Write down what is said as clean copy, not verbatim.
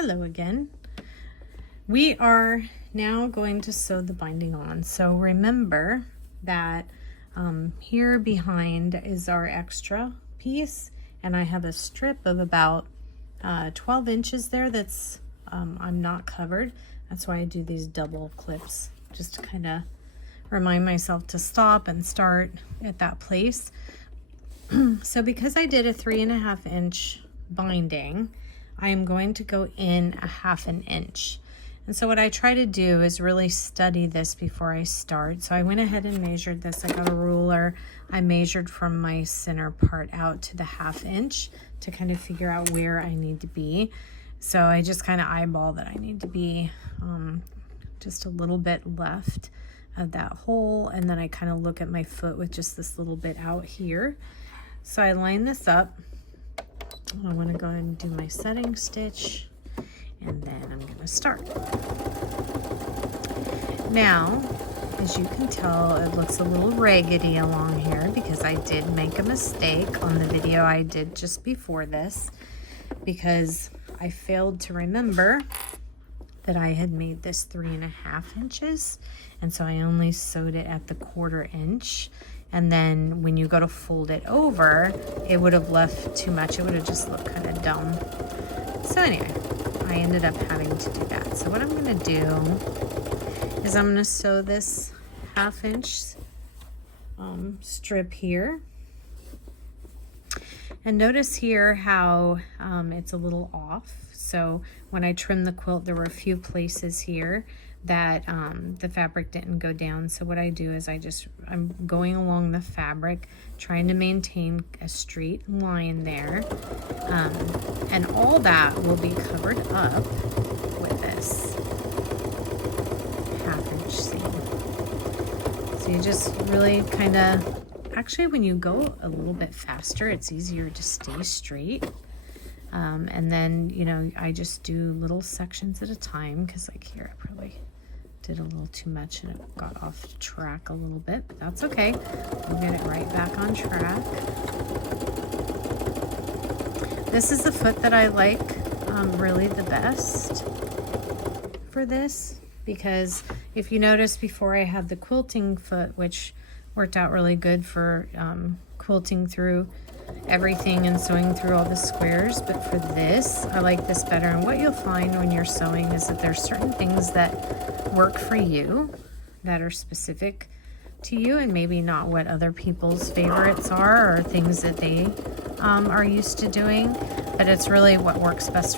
Hello again. We are now going to sew the binding on. So remember that here behind is our extra piece, and I have a strip of about 12 inches there that's I'm not covered. That's why I do these double clips, just to kind of remind myself to stop and start at that place. So because I did a 3.5 inch binding, I am going to go in a 1/2 inch. And so what I try to do is really study this before I start. So I went ahead and measured this. I got a ruler. I measured from my center part out to the 1/2 inch to kind of figure out where I need to be. So I just kind of eyeball that I need to be just a little bit left of that hole. And then I kind of look at my foot with just this little bit out here. So I line this up. I want to go ahead and do my setting stitch, and then I'm going to start. Now, as you can tell, it looks a little raggedy along here because I did make a mistake on the video I did just before this, because I failed to remember that I had made this 3.5 inches, and so I only sewed it at the 1/4 inch. And then when you go to fold it over, it would have left too much. It would have just looked kind of dumb. So anyway, I ended up having to do that. So what I'm gonna do is I'm gonna sew this 1/2 inch strip here. And notice here how it's a little off. So when I trimmed the quilt, there were a few places here that the fabric didn't go down. So what I do is I'm going along the fabric, trying to maintain a straight line there. And all that will be covered up with this 1/2 inch seam. So you just really kind of, actually when you go a little bit faster, it's easier to stay straight. And then, you know, I just do little sections at a time, because like here I probably did a little too much and it got off track a little bit, but that's okay. We'll get it right back on track. This is the foot that I like really the best for this, because if you notice, before I had the quilting foot, which worked out really good for quilting through everything and sewing through all the squares, but for this I like this better. And what you'll find when you're sewing is that there's certain things that work for you, that are specific to you, and maybe not what other people's favorites are, or things that they are used to doing, but it's really what works best